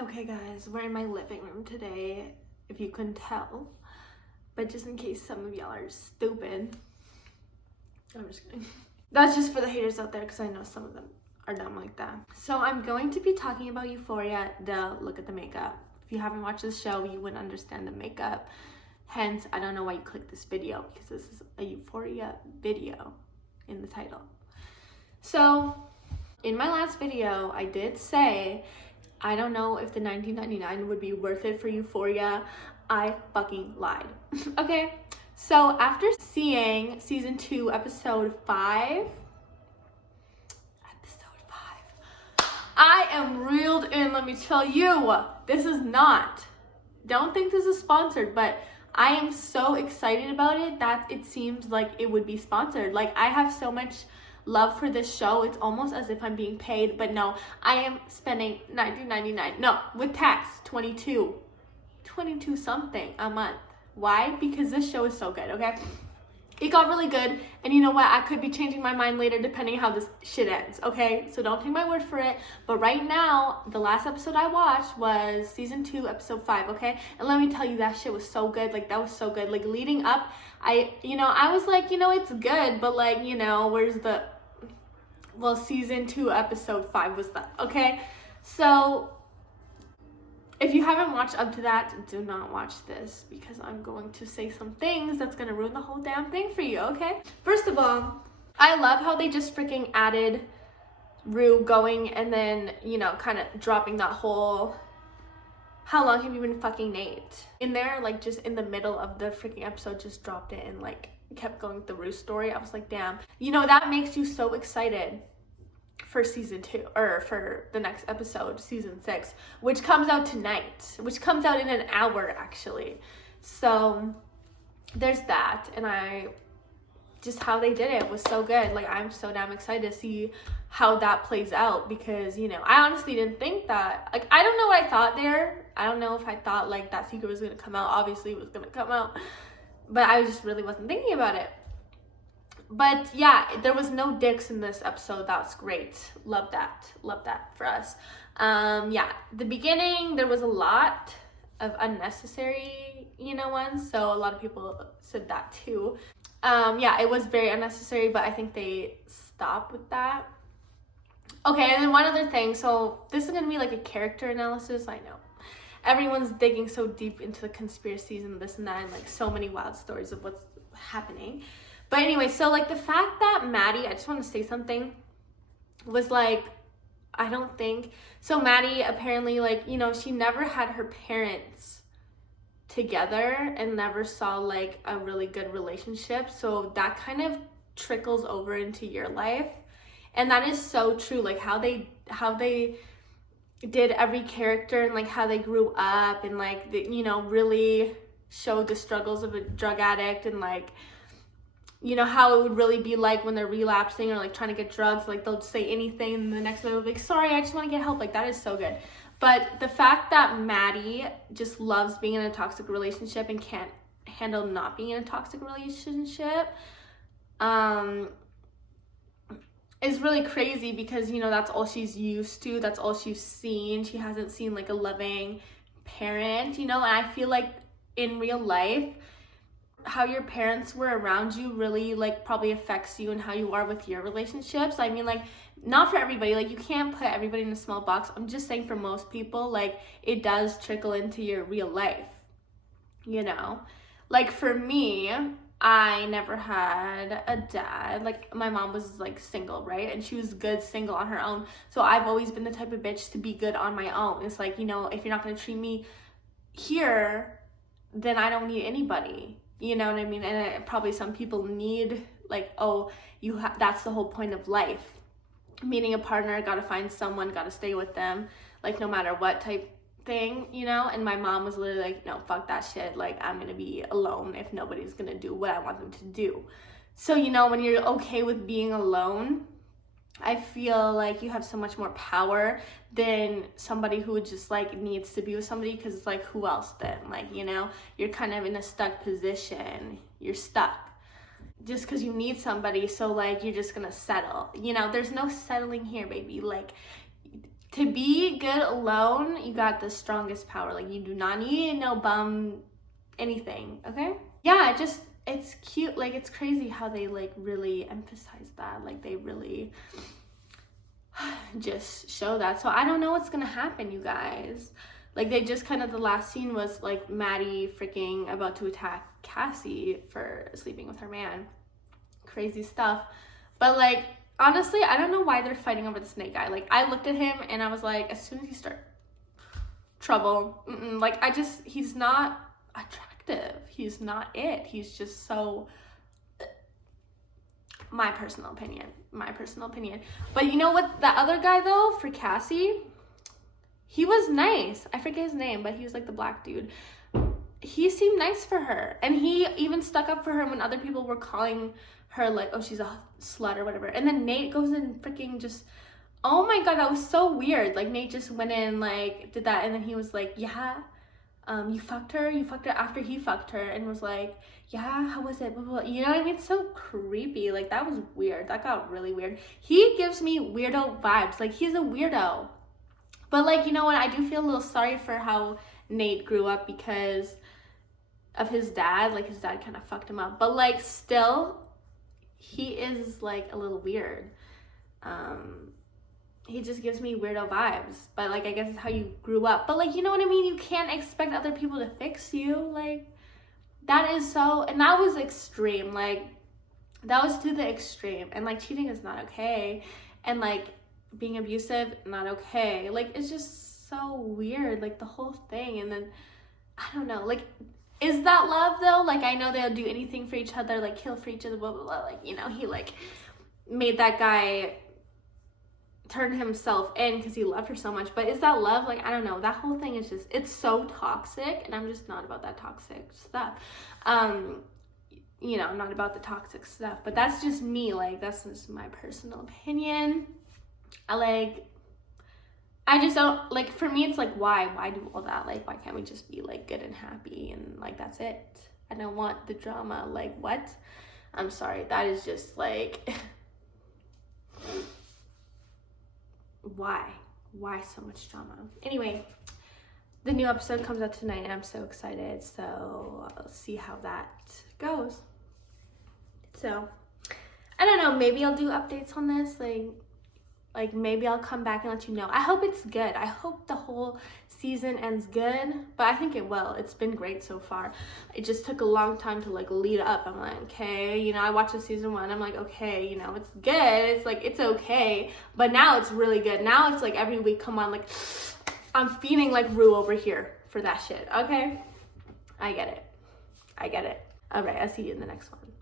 Okay guys, we're in my living room today, if you couldn't tell. But just in case some of y'all are stupid. I'm just kidding. That's just for the haters out there because I know some of them are dumb like that. So I'm going to be talking about Euphoria. Duh, look at the makeup. If you haven't watched this show, you wouldn't understand the makeup. Hence, I don't know why you clicked this video because this is a Euphoria video in the title. So in my last video, I did say I don't know if the $19.99 would be worth it for Euphoria. I fucking lied. Okay, so after seeing season 2, episode 5, I am reeled in, let me tell you. This is not, don't think this is sponsored, but I am so excited about it that it seems like it would be sponsored. Like, I have so much love for this show. It's almost as if I'm being paid, but no, I am spending $19.99. No, with tax, 22 something a month. Why? Because this show is so good, okay? It got really good, and you know what? I could be changing my mind later depending how this shit ends, okay? So don't take my word for it. But right now, the last episode I watched was season 2, episode 5, okay? And let me tell you, that shit was so good. Like, that was so good. Like, leading up, I was like, it's good, but like, where's the... Well, season 2, episode 5 was that, okay? So, if you haven't watched up to that, do not watch this because I'm going to say some things that's going to ruin the whole damn thing for you, okay? First of all, I love how they just freaking added Rue going and then, kind of dropping that whole, how long have you been fucking Nate? In there, like, just in the middle of the freaking episode, just dropped it and, like, kept going with the Rue story. I was like, damn. That makes you so excited for season 2, or for the next episode, season 6, which comes out tonight, which comes out in an hour, actually. So there's that, and just how they did it was so good. Like, I'm so damn excited to see how that plays out because, I honestly didn't think that, like, I don't know what I thought there. I don't know if I thought, like, that secret was going to come out. Obviously, it was going to come out, but I just really wasn't thinking about it. But yeah, there was no dicks in this episode. That's great. Love that for us. Yeah, the beginning, there was a lot of unnecessary, ones. So a lot of people said that too. Yeah, it was very unnecessary, but I think they stopped with that. Okay, and then one other thing. So this is going to be like a character analysis. I know. Everyone's digging so deep into the conspiracies and this and that, and like so many wild stories of what's happening. But anyway, so like the fact that Maddie, I just want to say something, was like, I don't think, so Maddie apparently, like, she never had her parents together and never saw like a really good relationship. So that kind of trickles over into your life. And that is so true. Like how they did every character and like how they grew up and like, really showed the struggles of a drug addict and like, how it would really be like when they're relapsing or like trying to get drugs. Like they'll just say anything and the next minute they'll be like, sorry, I just want to get help. Like that is so good. But the fact that Maddie just loves being in a toxic relationship and can't handle not being in a toxic relationship is really crazy because, that's all she's used to. That's all she's seen. She hasn't seen like a loving parent, and I feel like in real life, how your parents were around you really like probably affects you and how you are with your relationships. I mean, like, not for everybody, like you can't put everybody in a small box. I'm just saying for most people, like it does trickle into your real life, like for me, I never had a dad. Like my mom was like single, right? And she was good single on her own. So I've always been the type of bitch to be good on my own. It's like, if you're not going to treat me here, then I don't need anybody. You know what I mean? And probably some people need like, oh, that's the whole point of life. Meeting a partner, gotta find someone, gotta stay with them, like no matter what type thing, And my mom was literally like, no, fuck that shit. Like I'm gonna be alone if nobody's gonna do what I want them to do. So, when you're okay with being alone, I feel like you have so much more power than somebody who just like needs to be with somebody because it's like, who else then? Like, you're kind of in a stuck position. You're stuck just because you need somebody. So like, you're just going to settle, there's no settling here, baby. Like to be good alone, you got the strongest power. Like, you do not need no bum anything, okay? Yeah, it's cute. Like, it's crazy how they like really emphasize that. Like, they really just show that. So I don't know what's gonna happen, you guys. Like, they just kind of, the last scene was like Maddie freaking about to attack Cassie for sleeping with her man. Crazy stuff. But like, honestly, I don't know why they're fighting over the snake guy. Like, I looked at him and I was like, as soon as he start trouble, like, he's not attractive. He's not it. He's just so, my personal opinion. But you know what, the other guy though, for Cassie, he was nice. I forget his name, but he was like the black dude. He seemed nice for her. And he even stuck up for her when other people were calling her like, oh, she's a slut or whatever. And then Nate goes and freaking just, oh my God, that was so weird. Like, Nate just went in, like, did that. And then he was like, yeah, you fucked her after he fucked her, and was like, yeah, how was it? Blah, blah, blah. You know what I mean? It's so creepy. Like, that was weird. That got really weird. He gives me weirdo vibes. Like, he's a weirdo. But like, you know what? I do feel a little sorry for how Nate grew up because of his dad. Like, his dad kind of fucked him up. But like, still, he is like a little weird. He just gives me weirdo vibes. But like, I guess it's how you grew up. But like, you know what I mean? You can't expect other people to fix you. Like, that is so, and that was extreme. Like, that was to the extreme. And like, cheating is not okay. And like, being abusive, not okay. Like, it's just so weird, like, the whole thing. And then, I don't know, like, is that love though? Like, I know they'll do anything for each other, like, kill for each other, blah, blah, blah. Like, you know, he like made that guy turn himself in because he loved her so much. But is that love? Like, I don't know. That whole thing is just, it's so toxic, and I'm just not about that toxic stuff. You know, I'm not about the toxic stuff, but that's just me. Like, that's just my personal opinion. I just don't, like, for me, it's like, why do all that? Like, why can't we just be like good and happy and like, that's it? I don't want the drama. Like, what? I'm sorry, that is just like, why so much drama? Anyway, the new episode comes out tonight and I'm so excited, so I'll see how that goes. So I don't know, maybe I'll do updates on this, like maybe I'll come back and let you know. I hope it's good. I hope the whole season ends good, but I think it will. It's been great so far. It just took a long time to like lead up. I'm like, okay, you know, I watched the season 1. I'm like, okay, you know, it's good. It's like, it's okay. But now it's really good. Now it's like every week, come on, like I'm feeding like Rue over here for that shit. Okay, I get it. All right, I'll see you in the next one.